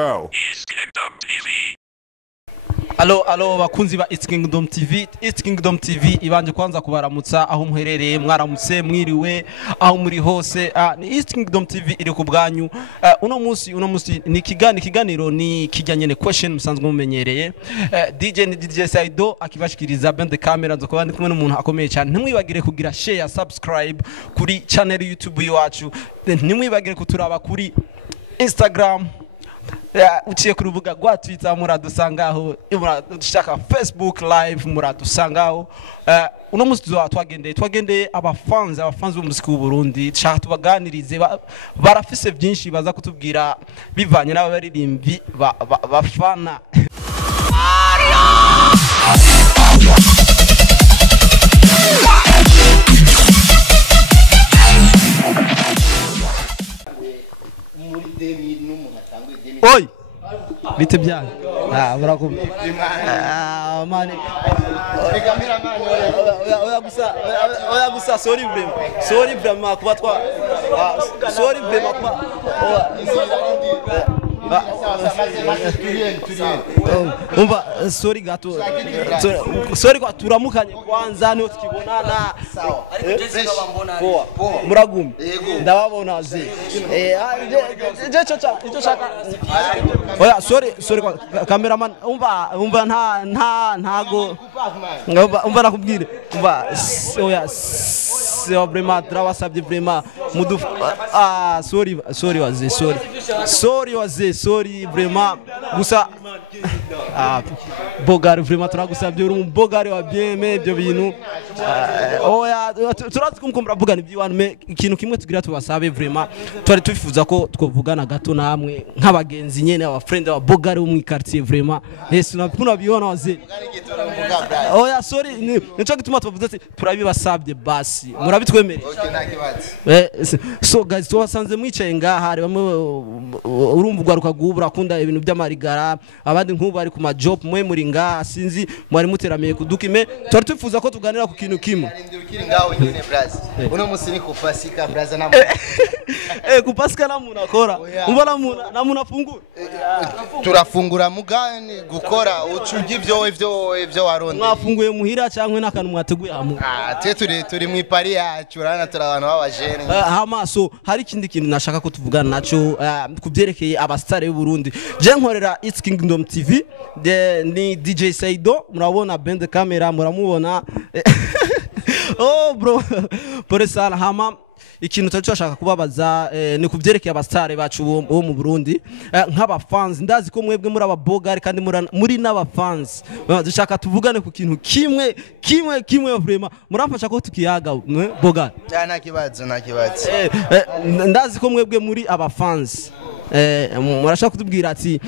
go. Alo bakunzi ba It's Kingdom TV. It's Kingdom TV ibanje kwanza kubaramutsa aho muherereye mwaramutse mwiriwe aho muri hose. Ni It's Kingdom TV iri ku bwanyu. Uno musi ni kiganiro ni kijyanye ne question musanzwe mumenyereye. DJ Saido akibashikiriza bend the camera nzo kubandi kumwe n'umuntu akomeye cyane. Ntimwibagire kugira share subscribe kuri channel YouTube yacu. Ntimwibagire kuturaba kuri Instagram. Uciye ku rubuga rwa Twitter muradusangaho, muradushaka Facebook live muradusangaho. Uno musi twagendeye abafanzi b'umuziki w'u Burundi, cyangwa tubaganirize barafise byinshi baza kutubwira bivanye n'abaririmbyi bafana. Oi! Bite byanyu? Murakumva. Mani. Oya gusa sorry vraiment kuba twa sorry vraiment kuba umva sorry gato sorry kwa turamukanye kwanza niho tukibonana muragumye ndababona ze icyo shaka oya sorry kwa cameraman umva ntago umva nakubwire umva oya vraiment turabasabye vraiment mudu sorry vraiment gusa Bogari vraiment turagusabye uri Bogari wa bien ibyo bintu oya turazi kumkumbura Bogari by'abantu me ikintu kimwe tugira tubasabe vraiment twari tufifuza ko twovugana gato namwe nk'abagenzi nyene aba friend wa Bogari wo mu quartier vraiment ese napuna bibona waze oya sorry nico gituma tuvuze ati turabibasabye basi murabitwemereye so guys twasanze mwicaye ngaha hari bamwe urumva ugwaruka gubura kunda ibintu by'amarigara abandi nk'ubu bari ku majob mwe muri ngaha sinzi mwari muteramiye kudukime twari tufuza ko tuganira ku kintu kimwe ngaho nyine brazi uno musi ni ku Pasika braza na ku Pasika namuna akora umva namuna afungura turafungura mugani gukora ucugi ibyo waronde mwafunguye muhira cyangwa n'akantu mwateguye hamwe turi mu Paris yacu rana turabana babajene hamaso hari ikindi kintu nashaka ko tuvugana naco kubyerekeye abastare b'u Burundi je nkorera It's Kingdom TV ni DJ Saido murabona bend the camera muramubona oh bro pore sana hama ikintu twashaka kubabaza ni kubyerekeye abastare bacu bo mu Burundi nk'abafans ndazi ko mwebwe muri ababogari kandi muri n'abafans dushaka tuvugane ku kintu kimwe vraiment muramfasha ko tukiyaga bogari nta kibazo ndazi ko mwebwe muri abafans murashaka kutubwira ati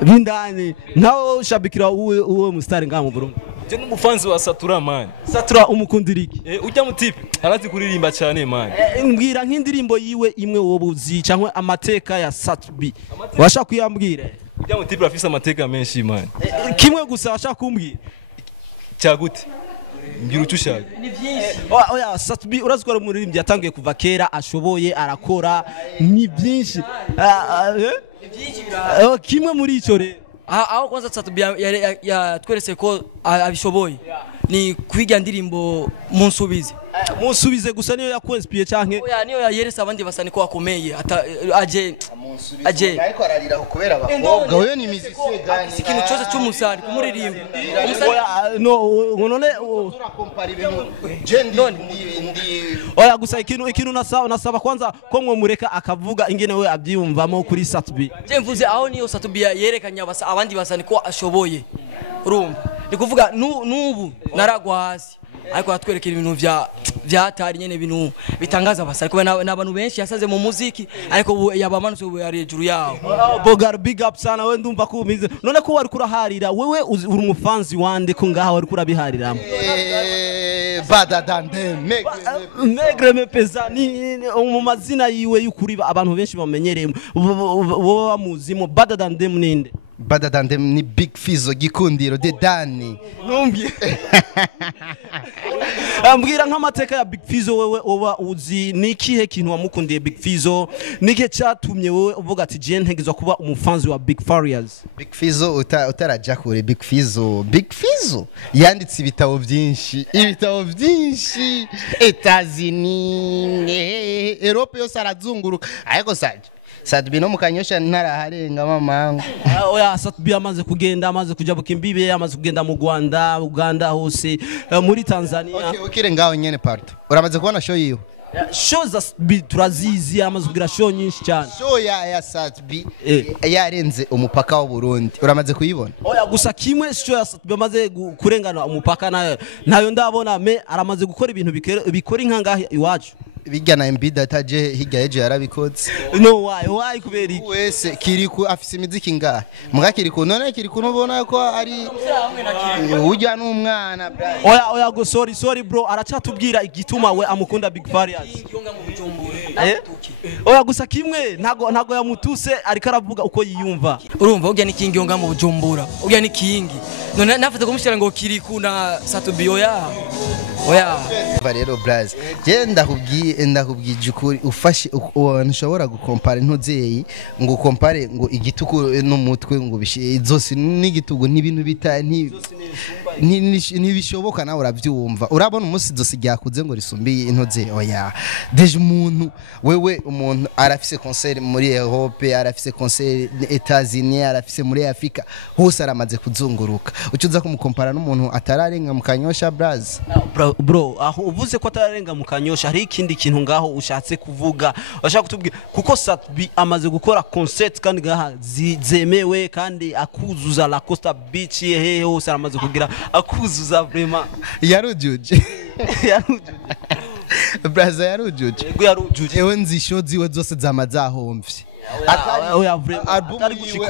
bindani nawe ushabikira uwe mustari ngaha mu Burundi je n'umufanzi wa Satura man. Satura umukundiriki ujya mutipe arazi kuririmba cyane man. Mbwira nk'indirimbo yiwe imwe wobuzi cyangwa amateka ya Satbi washaka kuyambwira ujya mutipe afise amateka menshi man. Kimwe gusa washaka kumbwira cyagute ngira ucushaka ni byinshi oya Satbi urazi ko umuririmbyi yatangiye kuva kera ashoboye arakora ni byinshi kimwe muri ico rero aho kwanza Satubia yatweretse ko abishoboye ni kwiga ndirimbo munsubize gusa niyo yakwinspire canke oya niyo yeresa abandi basani ko akomeye aje ariko ararira kubera abakobwa oyo ni musicien gani ikintu cyose cy'umusari kumuririmba none turakompara ibintu ndi oya gusa ikintu nasaba kwanza ko mwo mureka akavuga ingene we abyiyumvamo kuri Satbi je mvuze aho niyo Satubia yerekanya abandi basani ko ashoboye urumva ni kuvuga nubu naragwa hasi ariko atwerekera ibintu byatari nyene ibintu bitangaza abasari ko n'abantu benshi yasaze mu muziki ariko yabamanutse yari hejuru yawo Bogari big up sana we ndumva ko umize none ko wari kuraharira wewe uri umufanzi wande ko ngaha wari kurabihariramo bada dande megre me pesa ni mu mazina yiwe y'ukuri abantu benshi bamenyereye bo bamuzimo bada dande muninde better than them ni Big Fizzo gikundiro de Dani. Numbye. Ambwira nk'amateka ya Big Fizzo wewe oba uzi nikihe kintu wamukundiye Big Fizzo nike cyatumye wewe uvuga ati je ntegezwa kuba umufanzi wa Big Farious. Big Fizzo utaraja kure. Big Fizzo yanditse ibitabo byinshi Etazini Europe yose arazunguruka ariko Sadbi no mukanyosha ntaraharenga mamangu. Oya Sadbi amaze kugenda amaze kuja bukimbibe amaze kugenda mu Rwanda Uganda hose muri Tanzania. Okay ngaho nyene parto uramaze kubona show yiwe. Show za Sadbi turazizi amaze kugira show nyinshi cyane. Show ya Sadbi yarenze umupaka wa Burundi uramaze kuyibona. Oya gusa kimwe show ya Sadbi amaze kurengana umupaka nayo ndabona aramaze gukora ibintu bikora inkangahe iwacu. Bijyana Embiid ataje hirya yeje yarabikoze. No why kubera iki wese Kiriku afise imiziki ngahe muga Kiriku none Kiriku nubona ko ari ujya n'umwana oya go sorry bro aracatubwira igituma we amukunda Big Farious. Oya gusa kimwe ntago yamutuse ariko aravuga uko yiyumva. Urumva ujya ni King Yonga mu Bujumbura ujya ni King none nafite kumushira ngo Kiriku na Satubi oya rero Braz je ndakubwije ukuri ufashe ushobora gukompara intuzeyi ngo compare ngo igituku n'umutwe ngo zose n'igitugu n'ibintu bitani ntibishoboka nawe urabyumva urabona umunsi zose ryakuze ngo risumbiye intuze oya deje umuntu arafise concert muri Europe arafise concert Etazini arafise muri Afrika hose aramaze kuzunguruka ucuza kumukompara n'umuntu atararenga mu Kanyosha Braz. Bro aho uvuze ko atararenga mu Kanyosha hari ikindi kintu ngaho ushatse kuvuga bashaka kutubwira kuko Sadbi amaze gukora concert kandi ngaha zemewe kandi akuzuza La Costa Beach hehe hose aramaze kugira akuzuza vraiment yarujuje Braza yarujuje ewe nzisho ziwe zose zamazahomvye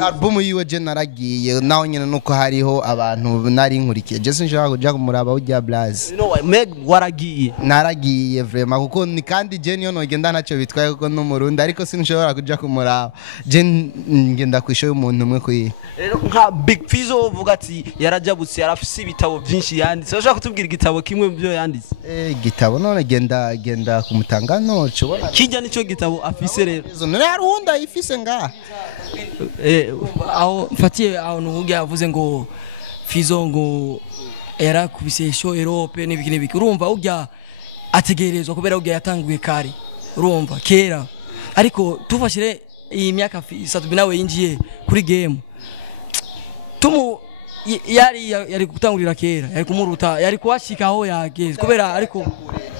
album yiwe je naragiye naho nyene nuko hariho abantu nari nkurikiye je sinshaka kuja kumuraba ujya Blaze Meg waragiye naragiye vraiment kuko ni kandi je niyo nogenda ntacyo bitwaye kuko no murundi ariko sinshobora kuja kumuraba je ngenda kwishoye umuntu umwe kuyi rero nka Big Fizzo uvuga ati yarajabutse yarafise ibitabo byinshi yanditse urashaka kutubwira igitabo kimwe mu byo yanditse igitabo none genda kumutanga no cubona kijya nico gitabo afise rero none harunda ifise nga aho mfatiye aho nuhuge yavuze ngo Fizzo ngo yarakubise show Europe n'ibiki urumva ujya ategerezwa kubera ujya yatanguye kare urumva kera ariko tufashire iyi myaka Sadbi nawe yinjiye kuri game yari gutangurira kera yari kumuruta yari kwashika aho yageze kubera ariko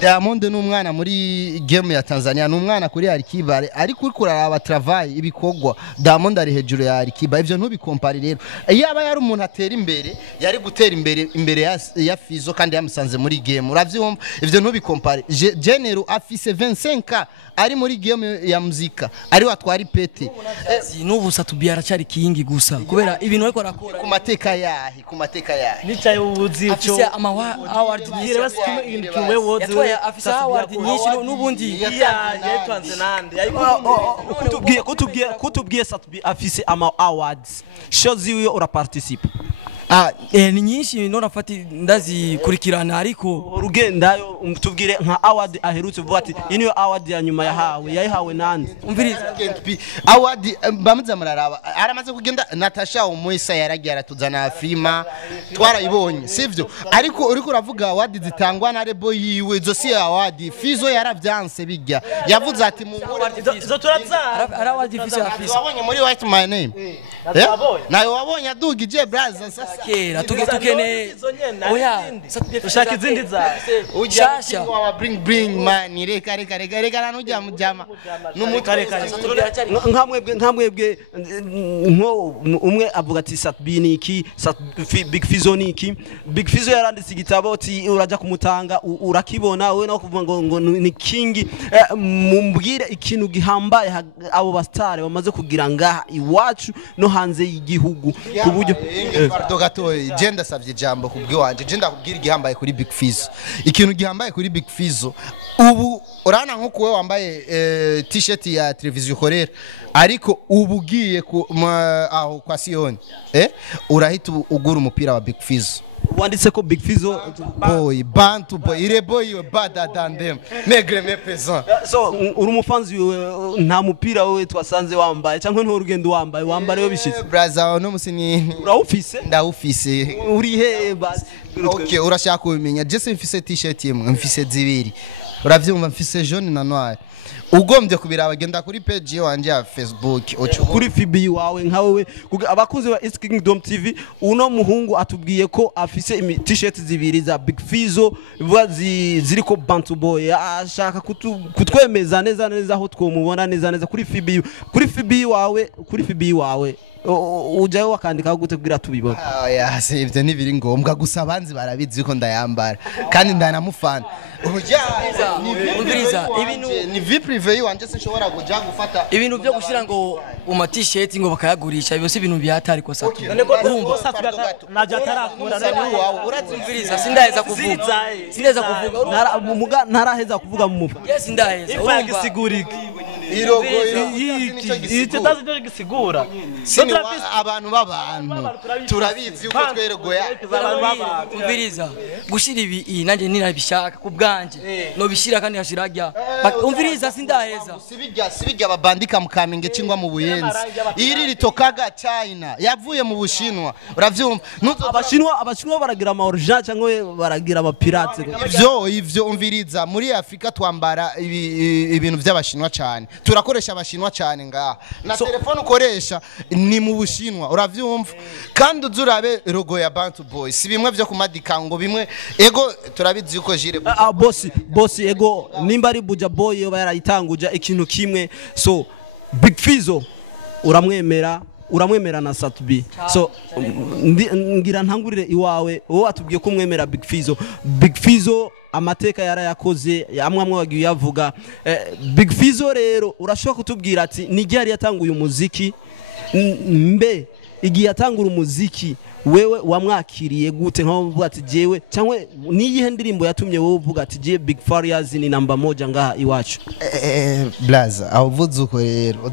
Diamond n'umwana muri game ya Tanzania n'umwana kuri Alikiba ariko kuraraba travail ibikogwa Diamond ari hejuru ya Alikiba ivyo ntubikompare rero yaba yari umuntu atera imbere yari gutera imbere ya Fizzo kandi yamusanze muri game uravyumva ivyo ntubikompare General afise 25 ari muri game ya muzika ari watwara ipete n'ubu Sadbi aracari King gusa kubera ibintu ariko arakora ku mateka yahi nicaye ubuzi cyo afise award nyire basikume ibintu kimwe woze afise award nyinshi n'ubundi yatanze nande kutubwiye Sadbi afise ama awards show ziwe ura participe ni nyinshi none afati ndazikurikirana ariko urugendayo tubwire nka award aherutse vuga ati iniyo award ya nyuma yahawe nande umviriza award bamaze muraraba aramaze kugenda Natasha Umuisa yaragiye aratuzana filima twarayibonye sivyo ariko uriko uravuga award zitangwa na Rebo yiwe zo si award Fizzo yaravyanse bijya yavuze ati mu zo turazara award Fizzo wabonye muri White My Name nayo wabonye adugije Braza sasa kera tukene oya ushaka izindi za ujashya wa bring man reka nanujya mujama n'umutare nkamwebwe nko umwe avuga ati Sadbi niki Big Fizzo niki Big Fizzo yaranditse igitabo ati uraja kumutanga urakibona we no kuvuga ngo ni King mumbwire ikintu gihambaye abo bastare bamaze kugira ngaha iwacu no hanze y'igihugu kuburyo gatoyi je ndasavye ijambo kubwiwanje je ndakubwira igihambaye kuri Big Fizzo ikintu gihambaye kuri Big Fizzo ubu urana nko kuwe wambaye t-shirt ya televiziyo korera ariko ubu ugiye aho kwa Sioni urahita ugura umupira wa Big Fizzo wanditse ko Big Fizzo boy bantu boy ire boy we bada than them negre me pesant so uri umufanzi wewe nta mupira wewe twasanze wambaye cyangwa nto urugendo wambaye yo bishitse braza no musini urawufise ndawufise uri he basi okay urashaka kubimenya je mfise t-shirt yemwe mfise zibiri uravyumva mfise jaune na noir ugombye kubira abagenda kuri page wanje ya Facebook kuri FB wawe nka wewe abakunzi ba East Kingdom TV uno muhungu atubwiye ko afise t-shirt zibiri za Big Fizzo bivuga ziriko Bantu Boy ashaka kutwemeza neza aho twomubona neza kuri FB wawe ujayo wakandika gute kugira tubibona oya ivyo ntibiri ngombwa gusa abanzi barabizi ko ndayambara kandi ndanamufana umviriza ibintu ni vie privée wanje sinshobora kuja gufata ibintu byo gushira ngo uma t-shirt ngo bakayagurisha byose ibintu byatari ko Satu najya atarakura umviriza sindaheza kuvuga ntaraheza kuvuga mu mufa yes ndaheza urumva gisigurika irogo iki tazi cyo gisigura abantu b'abantu turabizi uko tweregoya umviriza gushira ibi nanjye ninabishaka ku bwanje no bishira kandi hashirajya umviriza sindaheza sibijya babandika mu Kamenge cingwa mu Buyenzi iri ritokaga China yavuye mu Bushinwa uravyumva abashinwa baragira ama origin cyangwa baragira ama pirate ivyo umviriza muri Afrika twambara ibintu by'abashinwa cyane turakoresha abashinwa cyane ngaha na telefone ukoresha ni mu Bushinwa uravyumva kandi uzurabe logo ya Bantu Boy si bimwe byo kumadika ngo bimwe ego turabizi uko jire boss ego nimba ari Buja Boy yo yarayitanguje ikintu kimwe so Big Fizzo uramwemera na Satubi so ngira ntangurire iwawe wowe atubwiye ko umwemera Big Fizzo amateka yarayakoze amwe wagiye yavuga Big Fizzo rero urashobora kutubwira ati nigari yatanguye umuziki mbe igiye atangura umuziki wewe wamwakiriye gute nko uvuga ati jewe cyangwa niyihe ndirimbo yatumye wowe uvuga ati je Big Farious ni namba moja ngaha iwacu blaza aho uvuze uko rero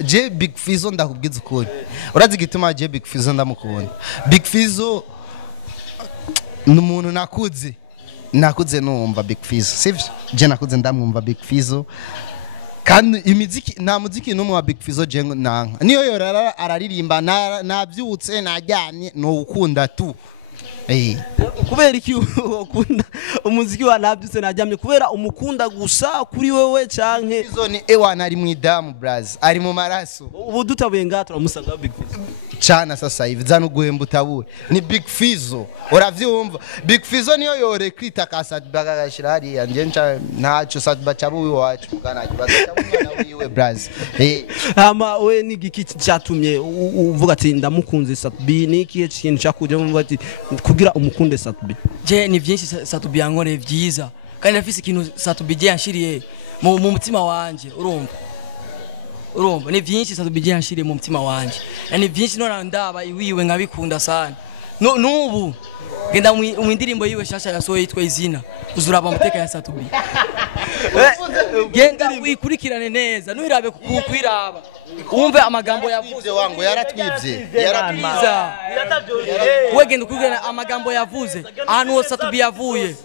je Big Fizzo ndakubwiza ukuri urazi gituma je Big Fizzo ndamukunda Big Fizzo n'umuntu nakuze numva Big Fizzo sivyo je nakuze ndamwumva Big Fizzo kandi imiziki nta muziki numwe wa Big Fizzo je nanka niyo yorara araririmba nabyutse najyanye no ukunda tu kubera iki ukunda umuziki wa nabyutse najyamye kubera umukunda gusa kuri wewe canke Fizzo ni ewana ari mwidamu braz ari mu maraso ubu dutabuye ngaha turamusanga Big Fizzo chana sasa hivi zanu guhemba utabure ni Big Fizzo uravyumva Big Fizzo niyo yore kwita kasat bagashira hari yanje ntaco satba chabu wacu mugana kibazo cyabumwana wiwe braz ama we ni giki cyatumye uvuga ati ndamukunze Satubi ni ikihe kintu cyakuje mu ati kugira umukunde Satubi je ni byinshi Satubi yankoreye byiza kandi afise ikintu Satubi je yanshiriye mu mutima wanje urumva ni byinshi Satubi yanshiriye mu mutima wanje ni byinshi none ndaba iwiwe nkabikunda sana nubu genda mu ndirimbo yiwe shasha yasohoye yitwa izina uzuraba amateka ya Satubi genda wikurikirane neza nuirabe kukwiraba umve amagambo yavuze wangu yaratwivye we genda ukurikirana amagambo yavuze ahantu hose Satubi yavuye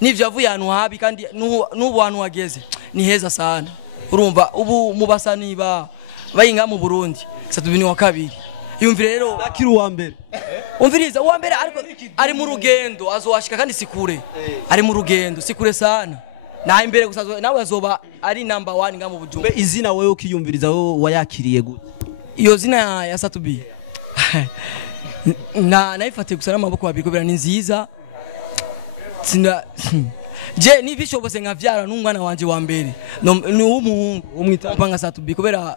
nivyo yavuye ahantu habi kandi nubu hantu wageze ni heza sana urumva ubu mubasani bayinga mu Burundi Satubi ni wa kabiri yumvire rero akiri uwa mbere umviriza uwa mbere ariko ari mu rugendo azowashika kandi sikure ari mu rugendo sikure sana na imbere gusa nawe azoba ari number 1 nga mu Bujumba izina wewe ukiyumviriza wowe wayakiriye gute iyo zina ya Satubi naifate gusa n'amaboko babiri kubera ni nziza je nibishobose nkavyara n'umwana wanje wa mbere ni umuhungu umwita nka Satubi kubera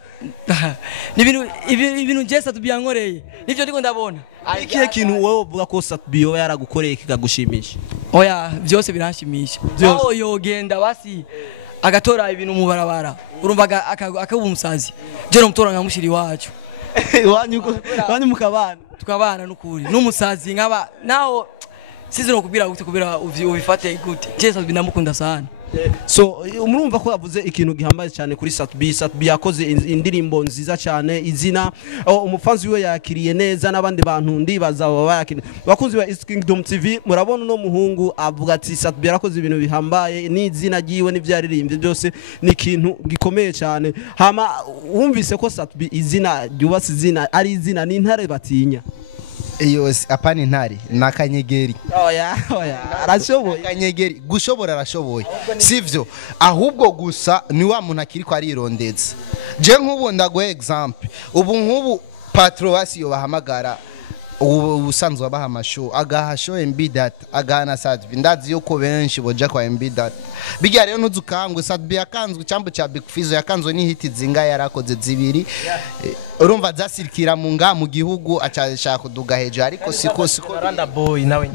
ibintu je Satubi yankoreye nivyo ndiko ndabona ikihe kintu wowe uvuga ko Satubi yo yaragukoreye kikagushimisha oya byose biranshimisha aho yogenda basi agatora ibintu mu barabara urumva akaba umusazi je no mutora nkamushiri wacu wanyu mukabana tukabana n'ukuri n'umusazi nkaba naho sizi no kubira gute kubira ubifate gute je Satbi ndamukunda sana. So murumva ko yavuze ikintu gihambaye cyane kuri Satbi yakoze indirimbo nziza cyane izina umufanzi we yakiriye neza n'abandi bantu ndibaza baba yakiriye bakunzi ba East Kingdom TV murabona no muhungu avuga ati Satbi yarakoze ibintu bihambaye n'izina giwe n'ivyaririmbye byose ni ikintu gikomeye cyane hama wumvise ko Satbi izina ryubatse izina ari izina n'intare batinya iyo apana intare nakanyegeri oya arashoboye akanyegeri gushobora arashoboye sivyo ahubwo gusa ni wa muntu akiri ko arirondeza je nk'ubu ndaguhe example ubu nk'ubu patroasi yo bahamagara ubusanzwe abaha amashow agaha show MB data agana Satbi ndazi yuko benshi boja kwa MB data bijya rero ntuzukangwe Satbi yakanzwe cyambo cya Big Fizzo yakanzwe ni hiti zinga yarakoze zibiri urumva zasirikira mu gihugu acashaka kuduga hejuru ariko siko Wonder Boy nawe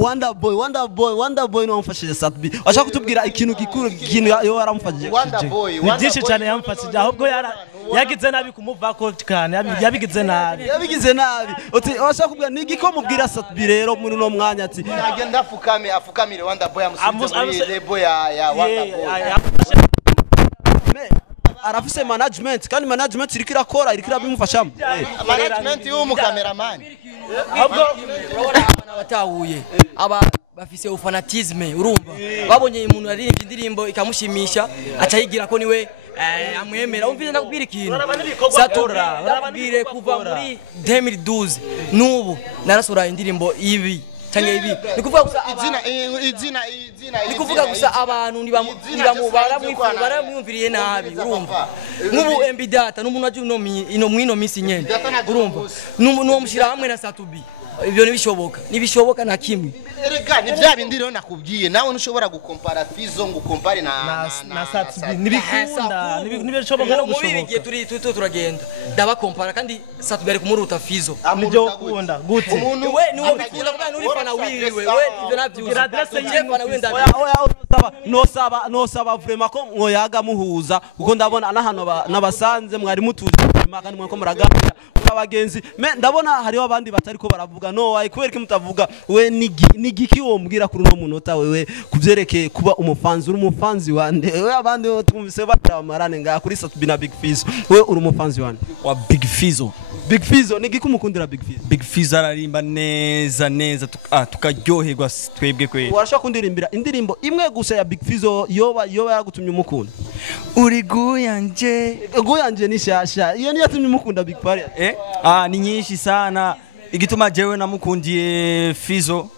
Wonder Boy no amfashije Satbi ashaka kutubwira ikintu gikuru ikintu yo yaramfashije ni byinshi cyane yamfashije ahubwo yagize nabi kumuvako cyane yabigize nabi uti ashaka kubwira nigi ko mubwira Satbi rero muri no mwanya ati agenda afukamire Wonder Boy amusize lebo ya Wonder Boy arafise management kandi management irikira kora irikira bimufashamo management y'umu cameraman ahubwo urabona abana batahuye aba bafise ufanatisme urumva babonye umuntu aririmba indirimbo ikamushimisha aca yigira ko niwe amwemera umvise ndakubwira ikintu Satbi kuva muri 2012 n'ubu narasura indirimbo ibi cyangwa ibi nikuvuga gusa izina nikuvuga gusa abantu baramwumviriye nabi urumva nk'ubu MB data n'umuntu aje ino mwino misi nyene urumva n'uwo mushira hamwe na Satbi ibyo nibishoboka na kimwe erega ni bya bindi rero nakubwiye nawe ntushobora gukompara Fizzo ngo ukompare na Satbi nibikunda nibishoboka no gushoboka muri bigiye turi turagenda ndabakompara kandi Satbi ari kumuruta Fizzo nibyo ukunda gute umuntu we niwo bikunda kubana uri fana wiwe we ibyo nabyuze nosaba vraiment ko mwoyaga muhuza kuko ndabona n'ahano nabasanze mwari mutuje kandi mwako muraganira abagenzi ndabona hariho abandi batari ko baravuga no wayi kubera ko mutavuga we nigiki wo mbwira kuri no munota wewe kuvyerekeye kuba umufanzi uri umufanzi wande we abandi tumvise batamarane nga kuri Satbi na Big Fizzo we uri umufanzi wande wa Big Fizzo nigiki umukundira Big Fizzo ararimba neza tukaryoherwa twebwe kwe warashaka kundirimbira indirimbo imwe gusa ya Big Fizzo yoba yaragutumye umukunda uri guyanje ni shasha iyo niyo yatumye umukunda Big Fizzo ni nyinshi sana igituma jewe namukundiye Fizzo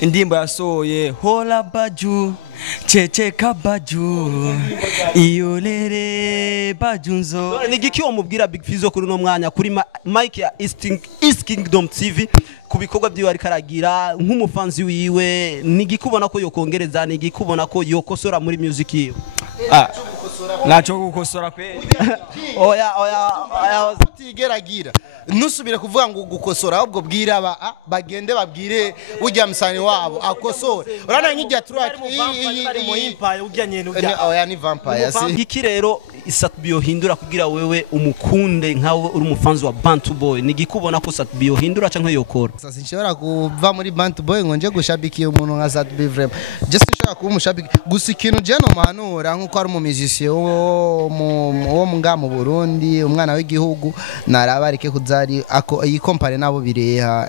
indimbo yasohoye hola baju checheka baju iyolere bajunzo nigiki wo mubwira Big Fizzo kuri no mwanya kuri Mike ya East Kingdom TV ku bikorwa byiwe ari karagira nk'umufanzi wiwe nigikubona ko yokongereza nigikubona ko yokosora muri music yiwe nacho gukosora kwe oya utigeragira nusubire kuvuga ngo gukosora ahubwo bwira bagende babwire ujya musani wabo akosore urana nk'ijya track oya ni vampire iki rero Satbi yohindura kugira wewe umukunde nkawe uri umufanzi wa Bantu Boy nigikubona ko Satbi yohindura canke yokora sasa nshobora kuva muri Bantu Boy ngo nje gushabikiye umuntu nka Satbi vraiment je sinshobora kuba umushabiki gusa ikintu je no mahanura nkuko ari umumizisiye wo mu Burundi umwana w'igihugu narabarike kuzari ako yikompare nabo bireha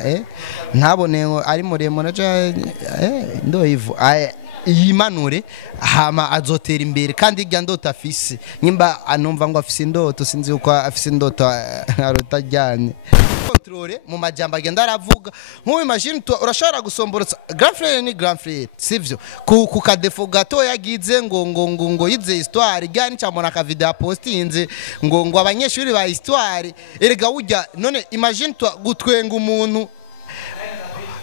ntabone ari muremure ndo ivu yimanure hama azotera imbere kandi irya ndoto afise nyimba anumva ngo afise indoto sinzi uko afise indoto arotajyanye controle mu majambo agenda aravuga nk'uyu machine urashobora gusomborotsa grand frère ni grand frère sivyo ku kadefo gato yagize ngo yize histoire gani cyamona ka video postinze ngo abanyeshuri ba histoire erega ujya none imagine gutwenga umuntu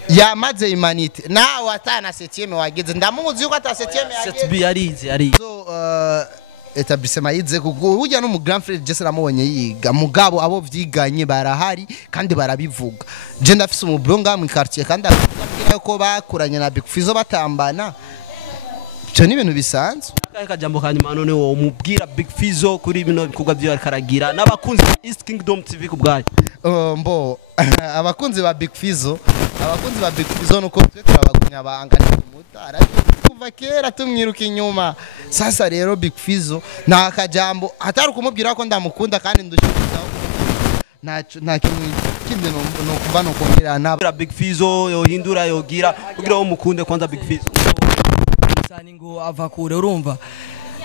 yamaze imanite nawe atana 7e wageze ndamuzi yuko ata 7e Satbi yarize so etablissement yize kuko ujya no mu grand frère Jesse namubonye yiga mugabo abo vyiganye barahari kandi barabivuga je ndafise umubronga mu quartier kandi akubwira ko bakuranye na Big Fizzo batambana cyo ni ibintu bisanzwe kajambo kanyuma none wo umubwira Big Fizzo kuri bino bikorwa byo karagira n'abakunzi East Kingdom TV kubgaye mbo abakunzi ba Big Fizzo nuko twe turabagunya banga n'umutara kuva kera tumwiruka inyuma. Sasa rero Big Fizzo nta kajambo atari kumubwira ko ndamukunda kandi ndushizaho nta kintu no kuva no kongera na Big Fizzo yohindura yogira kugira wo mukunde kwanza Big Fizzo sani ngo ava kure urumva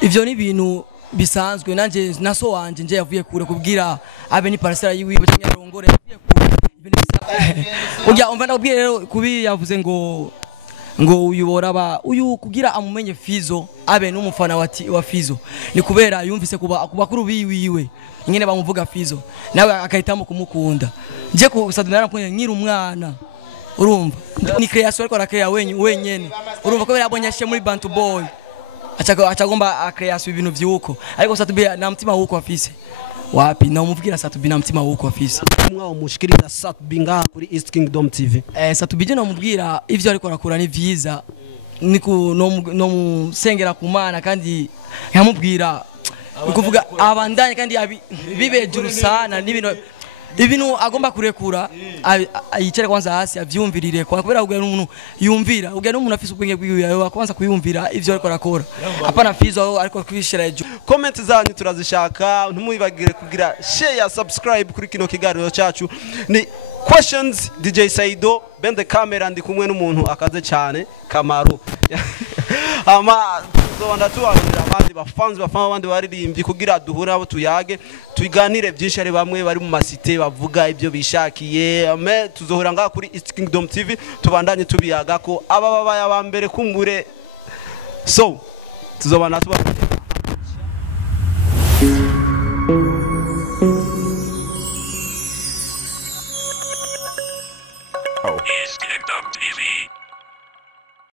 ivyo ni ibintu bisanzwe nanje naso wanje nje yavuye kure kubwira abe ni parcela yiwiwe cyangwa yarongore yavuye kure ibintu bisanzwe umva ndabwira rero kubi yavuze ngo uyubora uyu kugira amumenye Fizzo abe n'umufana wa Fizzo ni kubera yumvise kuba kuri biwiwe nyine bamuvuga Fizzo nawe akahitamo kumukunda nje kusaduna narakunye nkiri umwana urumva ni creation ariko arakrea wenyene urumva ko yabonye ashe muri Bantu Boy achagomba creation ibintu vyuko ariko Satubi na mtima wuko afise wapi na umuvugira Satubi na mtima wuko afise mwa umushikiriza Satubi ngaha kuri East Kingdom TV Satubi je namubwira ivyo ariko arakora ni vyiza niku no musengera kumana kandi nkamubwira ukuvuga abandanye kandi bibejuru sana ibintu agomba kurekura yicare kwanza hasi avyumvirire kwa kubera ubwo n'umuntu yumvira ubwo n'umuntu afise ubwenge bwiwe akwanza kuyumvira ivyo ariko arakora apana Fizzo ariko kwishira ejo. Comment zanyu turazishaka ntumwibagire kugira share subscribe kuri kino kiganiro cyacu ni questions DJ Saido bend the camera ndi kumwe n'umuntu akaze cyane Kamaru ama tuzobanda tubarira abandi bafana abandi baririmbyi kugira duhure abo tuyage tuiganire byinshi ari bamwe bari mu masite bavuga ibyo bishakiye tuzohura ngaha kuri East Kingdom TV tubandanye tubiyaga ko aba babaye abambere kumbure so tuzobanda tubarira